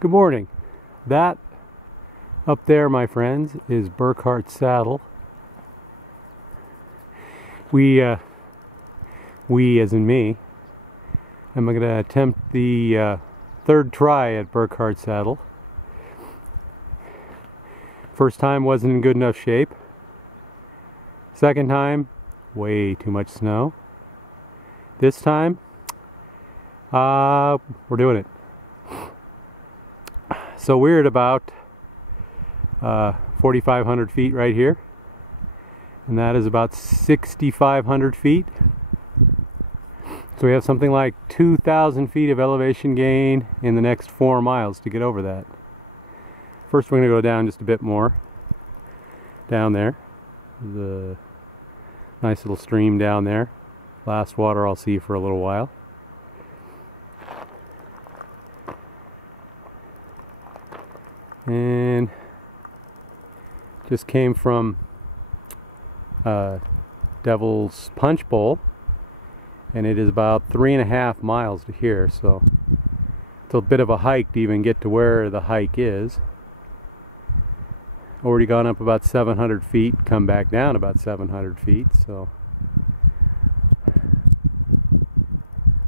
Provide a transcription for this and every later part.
Good morning. That up there, my friends, is Burkhart Saddle. We as in me, I'm going to attempt the third try at Burkhart Saddle. First time wasn't in good enough shape. Second time, way too much snow. This time, we're doing it. So we're at about 4,500 feet right here, and that is about 6,500 feet. So we have something like 2,000 feet of elevation gain in the next 4 miles to get over that. First we're going to go down just a bit more. Down there, there's a nice little stream down there. Last water I'll see for a little while. And just came from Devil's Punchbowl, and it is about 3.5 miles to here, so it's a bit of a hike to even get to where the hike is. Already gone up about 700 feet, come back down about 700 feet, so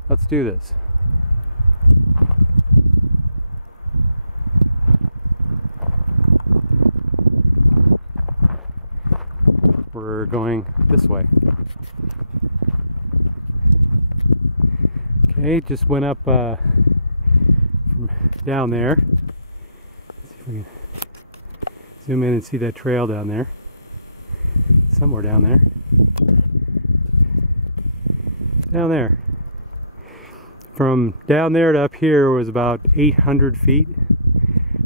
let's do this. We're going this way. Okay, just went up from down there. Let's see if we can zoom in and see that trail down there. Somewhere down there. Down there. From down there to up here was about 800 feet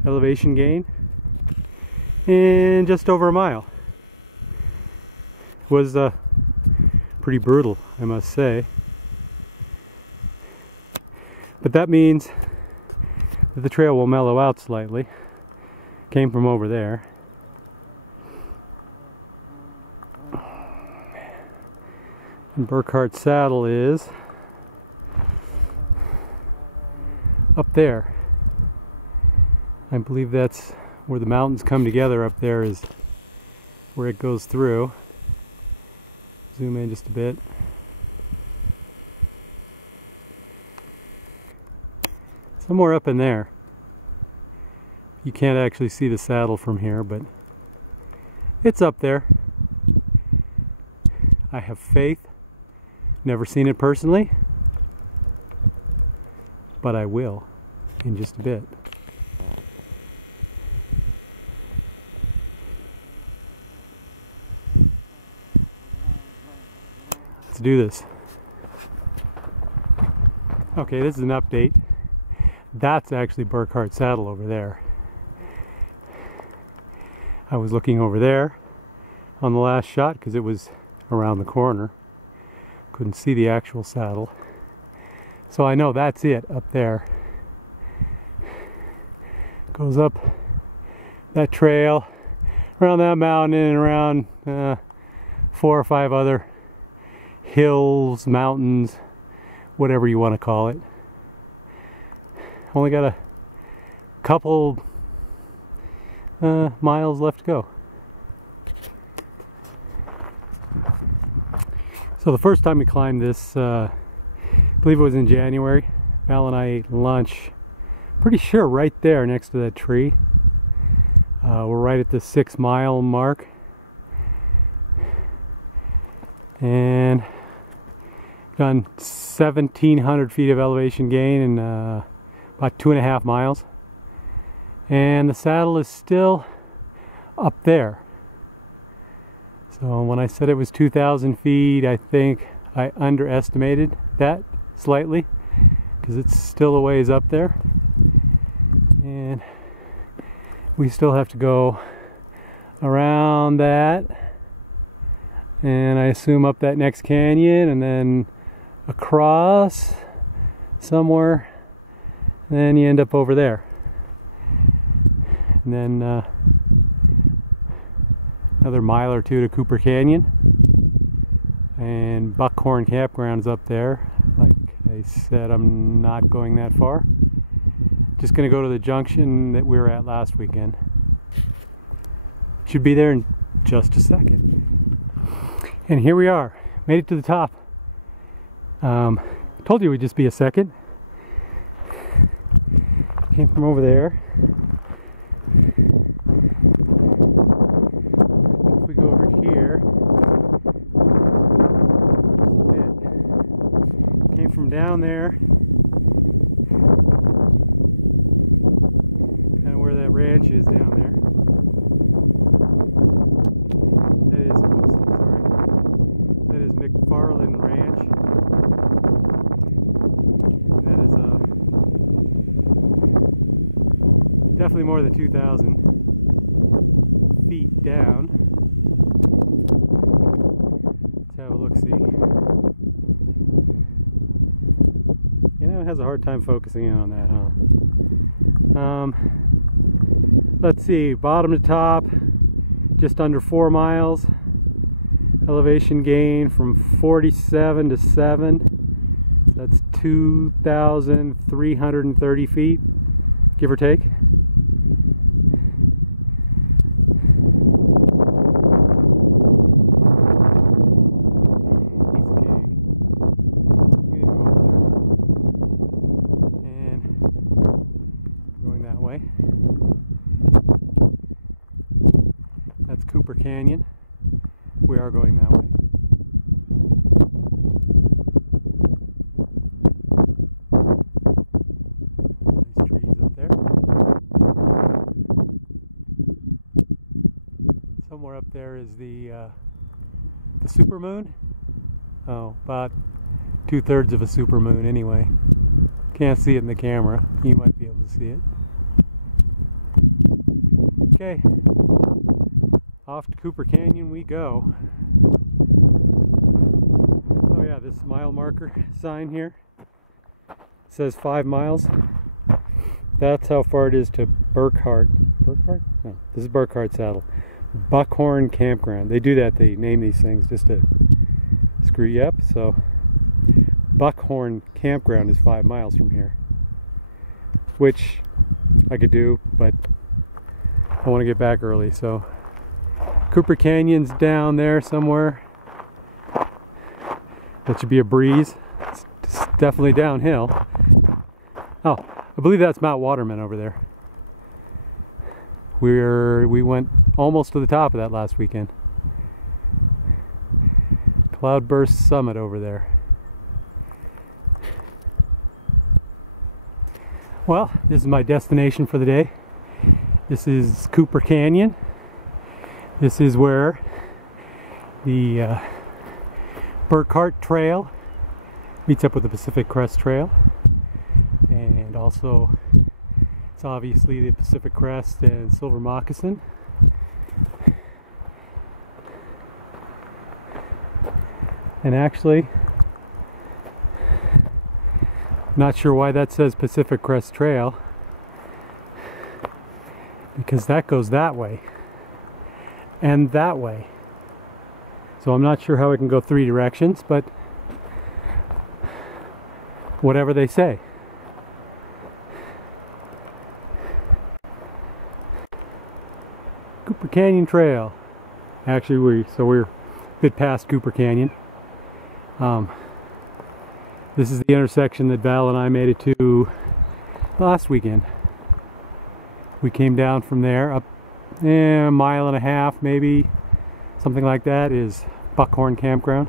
elevation gain, and just over a mile. Was pretty brutal, I must say. But that means that the trail will mellow out slightly. Came from over there. And Burkhart Saddle is up there. I believe that's where the mountains come together. Up there is where it goes through. Zoom in just a bit. Somewhere up in there. You can't actually see the saddle from here, but it's up there. I have faith. Never seen it personally, but I will in just a bit. Let's do this. Okay, this is an update. That's actually Burkhart Saddle over there. I was looking over there on the last shot because it was around the corner. Couldn't see the actual saddle. So I know that's it up there. Goes up that trail, around that mountain, and around 4 or 5 other hills, mountains, whatever you want to call it. Only got a couple miles left to go. So the first time we climbed this, I believe it was in January. Val and I ate lunch, pretty sure right there next to that tree. We're right at the 6 mile mark. And done 1,700 feet of elevation gain in about 2.5 miles. And the saddle is still up there. So when I said it was 2,000 feet, I think I underestimated that slightly, because it's still a ways up there. And we still have to go around that, and I assume up that next canyon, and then across somewhere, and then you end up over there. And then another mile or two to Cooper Canyon, and Buckhorn Campground is up there. Like I said, I'm not going that far. Just gonna go to the junction that we were at last weekend. Should be there in just a second. And here we are. Made it to the top. Told you it would just be a second. Came from over there. If we go over here, came from down there, kind of where that ranch is down there. That is McFarland Ranch. That is definitely more than 2,000 feet down. Let's have a look-see. You know, it has a hard time focusing in on that, huh? Let's see, bottom to top, just under 4 miles. Elevation gain from 47 to 7. That's 2,330 feet, give or take. Way. That's Cooper Canyon. We are going that way. Nice trees up there. Somewhere up there is the supermoon. Oh, about 2/3 of a supermoon anyway. Can't see it in the camera. You might be able to see it. Okay, off to Cooper Canyon we go. Oh yeah, this mile marker sign here says 5 miles. That's how far it is to Burkhart. Burkhart? No, this is Burkhart Saddle. Buckhorn Campground. They do that, they name these things just to screw you up. So Buckhorn Campground is 5 miles from here, which I could do, but I want to get back early. So Cooper Canyon's down there somewhere. That should be a breeze. It's definitely downhill. Oh, I believe that's Mount Waterman over there. We went almost to the top of that last weekend. Cloudburst Summit over there. Well, this is my destination for the day. This is Cooper Canyon. This is where the Burkhart Trail meets up with the Pacific Crest Trail. And also, it's obviously the Pacific Crest and Silver Moccasin. And actually, not sure why that says Pacific Crest Trail, because that goes that way and that way. So I'm not sure how it can go 3 directions, but whatever they say. Cooper Canyon Trail. Actually, we're a bit past Cooper Canyon. This is the intersection that Val and I made it to last weekend. We came down from there up a mile and a half, maybe something like that, is Buckhorn Campground.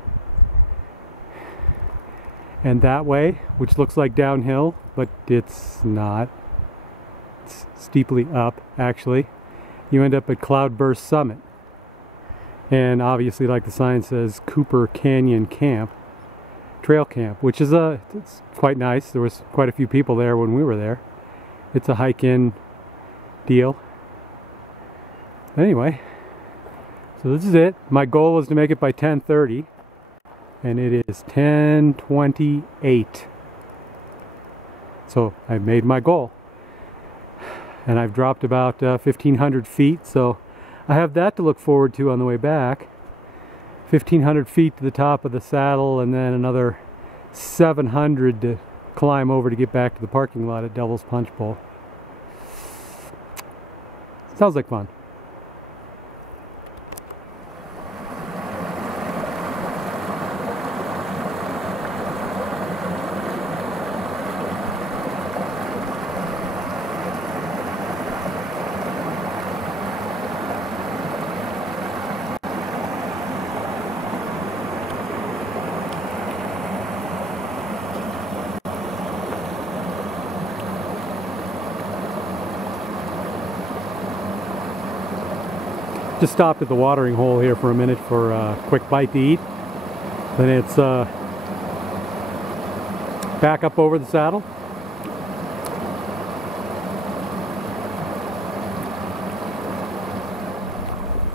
And that way, which looks like downhill, but it's not. It's steeply up, actually. You end up at Cloudburst Summit. And obviously, like the sign says, Cooper Canyon Camp. Trail camp, which is it's quite nice. There was quite a few people there when we were there. It's a hike-in deal. Anyway, so this is it. My goal was to make it by 10:30, and it is 10:28. So I made my goal, and I've dropped about 1,500 feet. So I have that to look forward to on the way back. 1,500 feet to the top of the saddle, and then another 700 to climb over to get back to the parking lot at Devil's Punchbowl. Sounds like fun. Just stopped at the watering hole here for a minute for a quick bite to eat. Then it's back up over the saddle.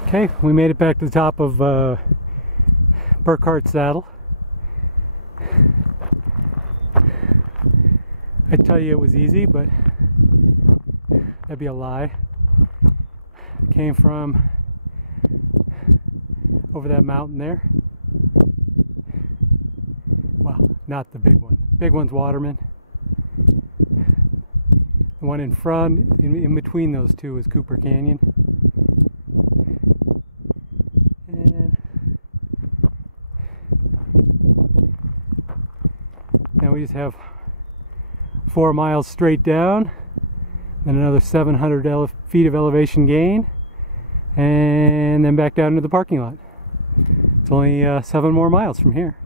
Okay, we made it back to the top of Burkhart's saddle. I'd tell you it was easy, but that'd be a lie. Came from over that mountain there. Well, not the big one. Big one's Waterman. The one in front, in between those two, is Cooper Canyon. And now we just have 4 miles straight down, then another 700 feet of elevation gain, and then back down to the parking lot. It's only 7 more miles from here.